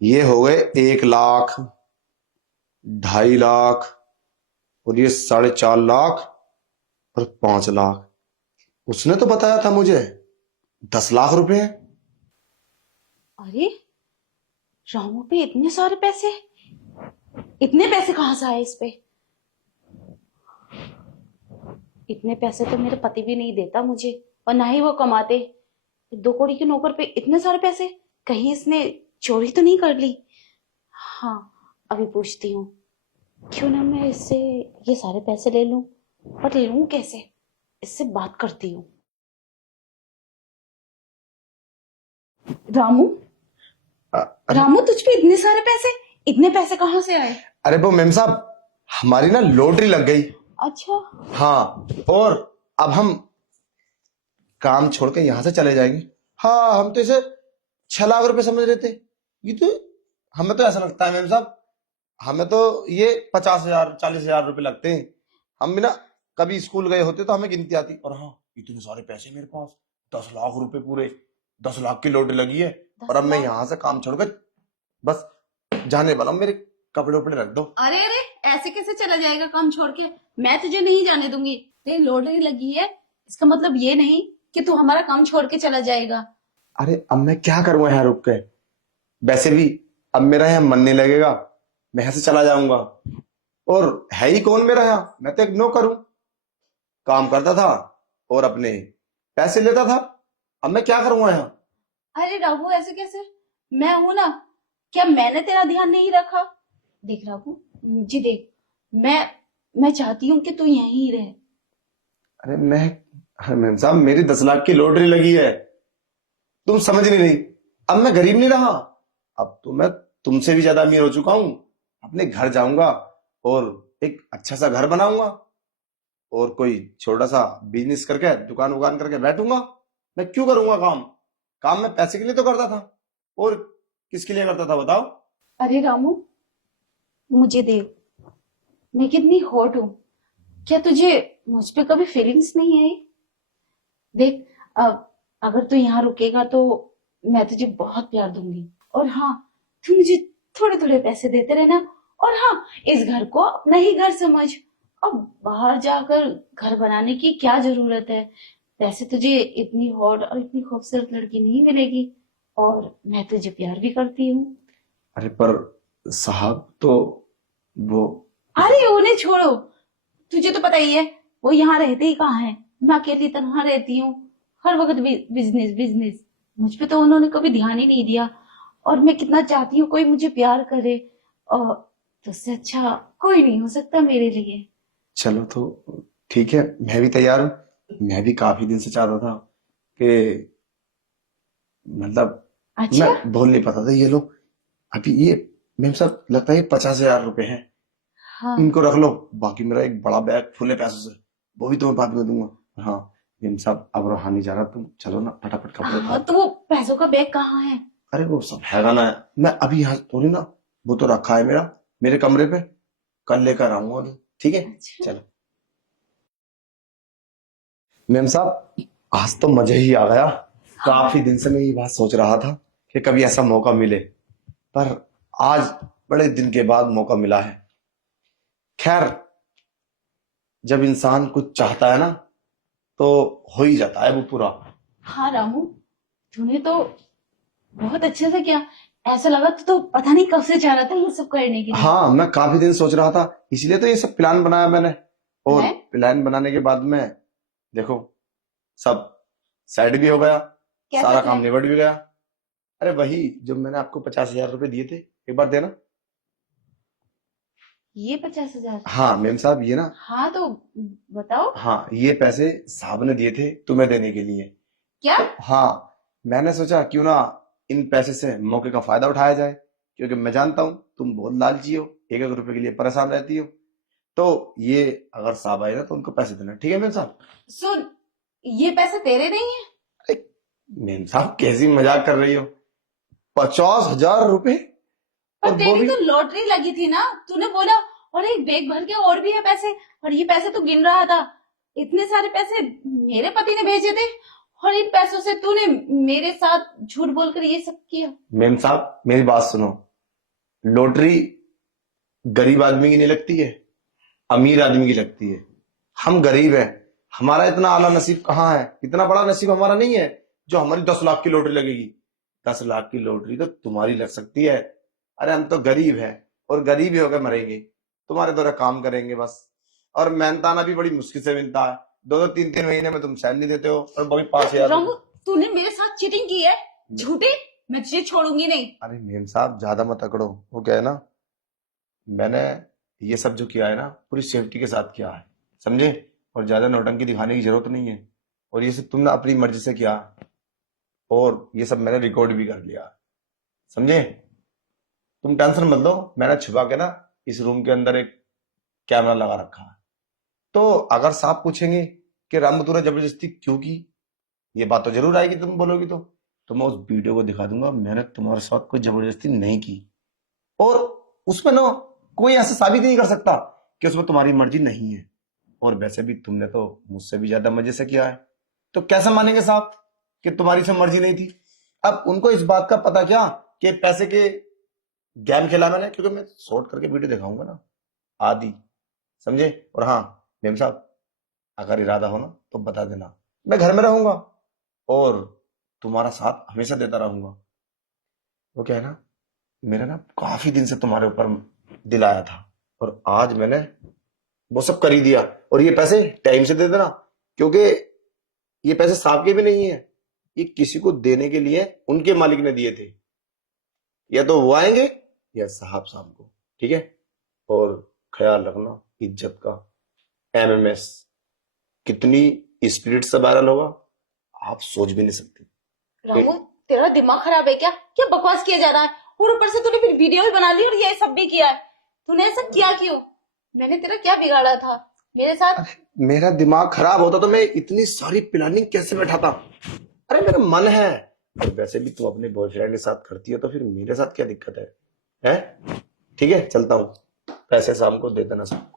ये हो गए 1 लाख, 2.5 लाख, और ये 4.5 लाख, और 5 लाख। उसने तो बताया था मुझे 10 लाख रुपए। अरे, रामू पे इतने सारे पैसे, इतने पैसे कहाँ से आए इस पे? इतने पैसे तो मेरे पति भी नहीं देता मुझे, और ना ही वो कमाते। 2 कौड़ी के नौकर पे इतने सारे पैसे, कहीं इसने चोरी तो नहीं कर ली? हाँ, अभी पूछती हूँ। क्यों ना मैं इससे ये सारे पैसे ले लूं, पर लूं कैसे? इससे बात करती हूँ। रामू, अरे रामू, तुझ पे इतने सारे पैसे, इतने पैसे कहाँ से आए? अरे वो मेम साहब, हमारी ना लॉटरी लग गई। अच्छा। हाँ, और अब हम काम छोड़ के यहां से चले जाएंगे। हाँ, हम तो इसे 6 लाख रुपए समझ रहे थे। ये तो हमें तो ऐसा लगता है मेम साहब, हमें तो ये 50,000 40,000 रुपए लगते हैं। हम भी ना कभी स्कूल गए होते तो हमें गिनती आती। और हाँ, इतने सारे पैसे मेरे पास, 10 लाख रुपए पूरे, 10 लाख की लॉटरी लगी है। और अब 10 मैं लाख? यहाँ से काम छोड़कर बस जाने वाला हूँ। मेरे कपड़े उपड़े रख दो। अरे अरे, ऐसे कैसे चला जाएगा काम छोड़ के? मैं तुझे नहीं जाने दूंगी। तेरी लॉटरी लगी है, इसका मतलब ये नहीं कि तू हमारा काम छोड़ के चला जाएगा। अरे अब मैं क्या करूँ यहाँ रुक के? वैसे भी अब मेरा यहाँ मन नहीं लगेगा, मैं यहाँ से चला जाऊंगा। और है ही कौन मेरा यहाँ? मैं तो एक नौकर हूँ, काम करता था और अपने पैसे लेता था। अब मैं क्या करूंगा यहाँ? अरे राघु, ऐसे कैसे? मैं हूं ना, क्या मैंने तेरा ध्यान नहीं रखा? देख राघु, जी देख, मैं चाहती हूँ कि तू यहीं ही रहे। अरे मैं अरे मैम साहब, मेरी 10 लाख की लॉटरी लगी है, तुम समझ नहीं रही। अब मैं गरीब नहीं रहा, अब तो मैं तुमसे भी ज्यादा अमीर हो चुका हूँ। अपने घर जाऊंगा और एक अच्छा सा घर बनाऊंगा, और कोई छोटा सा बिजनेस करके दुकान उकान करके बैठूंगा। मैं क्यों करूंगा काम? काम मैं पैसे के लिए तो करता था, और किसके लिए करता था बताओ? अरे रामू, मुझे देख, मैं कितनी हॉट हूँ। क्या तुझे मुझ पे कभी फीलिंग्स नहीं आई? देख, अब अगर तू यहाँ रुकेगा तो मैं तुझे बहुत प्यार दूंगी। और हाँ, तू मुझे थोड़े थोड़े पैसे देते रहना। और हाँ, इस घर को अपना ही घर समझ। अब बाहर जाकर घर बनाने की क्या जरूरत है? वैसे तुझे इतनी हॉट और इतनी खूबसूरत लड़की नहीं मिलेगी, और मैं तुझे प्यार भी करती हूँ। अरे पर साहब, तो वो अरे उन्हें छोड़ो, तुझे तो पता ही है वो यहाँ रहते ही कहाँ है। मैं अकेली तनहा रहती हूँ, हर वक्त बिजनेस बिजनेस। मुझ पे तो उन्होंने कभी ध्यान ही नहीं दिया। और मैं कितना चाहती हूँ कोई मुझे प्यार करे, और तुझसे अच्छा कोई नहीं हो सकता मेरे लिए। चलो तो ठीक है, मैं भी तैयार हूँ। मैं भी काफी दिन से चाहता था कि मतलब मैं अच्छा। बोल नहीं पाता था। ये लो, अभी ये मेम साहब लगता है 50,000 रुपए हैं, हाँ। इनको रख लो। बाकी मेरा एक बड़ा बैग फुल है पैसों से, वो भी तुम्हें बाद में दूंगा। हाँ मेम साहब, अब रहा नहीं जा रहा, तुम चलो ना, फटाफट कपड़े हाँ, उतारो। तो वो पैसों का बैग कहाँ है? अरे वो सब हैगा ना, मैं अभी यहाँ थोड़ी ना, वो तो रखा है मेरा मेरे कमरे पे, कल लेकर आऊंगा अभी। ठीक है, अच्छा। चलो। मेम साहब, आज तो मजा ही आ गया। हाँ। काफी दिन से मैं ये बात सोच रहा था कि कभी ऐसा मौका मिले, पर आज बड़े दिन के बाद मौका मिला है। खैर, जब इंसान कुछ चाहता है ना, तो हो ही जाता है वो पूरा। हाँ रामू, तूने तो बहुत अच्छे से किया। ऐसा लगा तो पता नहीं कब से चाह रहा था ये सब करने के लिए। हाँ, मैं काफी दिन सोच रहा था, इसलिए तो ये सब प्लान बनाया मैंने। और है? प्लान बनाने के बाद में देखो, सब सेट भी हो गया, कैसा सारा काम प्लान? निबट भी गया। अरे वही, जो मैंने आपको 50,000 रुपए दिए थे, एक बार देना। ये 50,000? हाँ मेम साहब, ये ना, हाँ, तो बताओ। हाँ ये पैसे साहब ने दिए थे तुम्हें देने के लिए। क्या? तो हाँ, मैंने सोचा क्यों ना इन पैसे से मौके का फायदा उठाया जाए, क्योंकि मैं जानता हूँ तुम बहुत लालची हो, एक एक रुपए के लिए परेशान रहती हो। तो ये अगर साहब आए ना तो उनको पैसे देना, ठीक है मेम साहब? सुन, ये पैसे तेरे नहीं है। अरे मेम साहब, कैसी मजाक कर रही हो? 50,000 रुपए, पर और वो तेरी भी। तो लॉटरी लगी थी ना, तूने बोला। और एक बैग भर के और भी है पैसे, और ये पैसे तू गिन रहा था। इतने सारे पैसे मेरे पति ने भेजे थे, और इन पैसों से तूने मेरे साथ झूठ बोलकर ये सब किया। मेम साहब मेरी बात सुनो, लॉटरी गरीब आदमी की नहीं लगती है, अमीर आदमी की लगती है। हम गरीब हैं, हमारा इतना आला नसीब कहाँ है, इतना बड़ा नसीब हमारा नहीं है जो हमारी 10 लाख की लॉटरी लगेगी। 10 लाख की लॉटरी तो तुम्हारी लग सकती है। अरे हम तो गरीब हैं और गरीब ही होकर मरेंगे, तुम्हारे द्वारा काम करेंगे बस। और मेहनताना भी बड़ी मुश्किल से मिलता है, 2-2 3-3 महीने में तुम सैलरी देते हो और बाकी 5,000। रामू, तूने मेरे साथ चीटिंग की है, झूठे। मैं तुझे छोड़ूंगी नहीं। अरे मेम साहब ज्यादा मत अकड़ो, वो क्या है ना, मैंने ये सब जो किया है ना पूरी सेफ्टी के साथ किया है, समझे। और ज्यादा नौटंकी दिखाने की जरूरत नहीं है। और ये सब तुमने अपनी मर्जी से किया और ये सब मैंने रिकॉर्ड भी कर लिया, समझे। तुम टेंशन मत लो, मैंने छुपा के ना इस रूम के अंदर एक कैमरा लगा रखा है। तो अगर साहब पूछेंगे कि रामू तूने जबरदस्ती क्यों की, ये बात तो जरूर आएगी तुम बोलोगी तो मैं उस वीडियो को दिखा दूंगा, मैंने तुम्हारे साथ कोई जबरदस्ती नहीं की। और उसमें ना कोई ऐसा साबित नहीं कर सकता कि उसमें तुम्हारी मर्जी नहीं है। और वैसे भी तुमने तो मुझसे भी ज्यादा मजे से किया है, तो कैसे मानेंगे साहब कि तुम्हारी से मर्जी नहीं थी। अब उनको इस बात का पता क्या कि पैसे के गेम खेला मैंने, क्योंकि मैं शॉर्ट करके वीडियो दिखाऊंगा ना आदि, समझे। और हाँ मेम साहब, अगर इरादा हो ना तो बता देना, मैं घर में रहूंगा और तुम्हारा साथ हमेशा देता रहूंगा। वो क्या है ना, मेरा ना काफी दिन से तुम्हारे ऊपर दिल आया था और आज मैंने वो सब कर ही दिया। और ये पैसे टाइम से दे देना, क्योंकि ये पैसे साहब के भी नहीं है, ये किसी को देने के लिए उनके मालिक ने दिए थे। या तो वो आएंगे या साहब साहब को, ठीक है। और ख्याल रखना इज्जत का, एमएमएस कितनी स्पिरिट से वायरल होगा आप सोच भी नहीं सकते। रामू, तेरा दिमाग खराब है क्या? क्या बकवास किया जा रहा है? और ऊपर से तूने फिर वीडियो भी बना ली और ये सब भी किया है। तूने ऐसा किया क्यों? मैंने तेरा क्या बिगाड़ा था मेरे साथ? मेरा दिमाग खराब होता तो मैं इतनी सारी प्लानिंग कैसे बैठाता। अरे मेरा मन है। और वैसे भी तुम अपने बॉयफ्रेंड के साथ करती हो तो फिर मेरे साथ क्या दिक्कत है? ठीक है चलता हूँ, पैसे शाम को दे देना सब।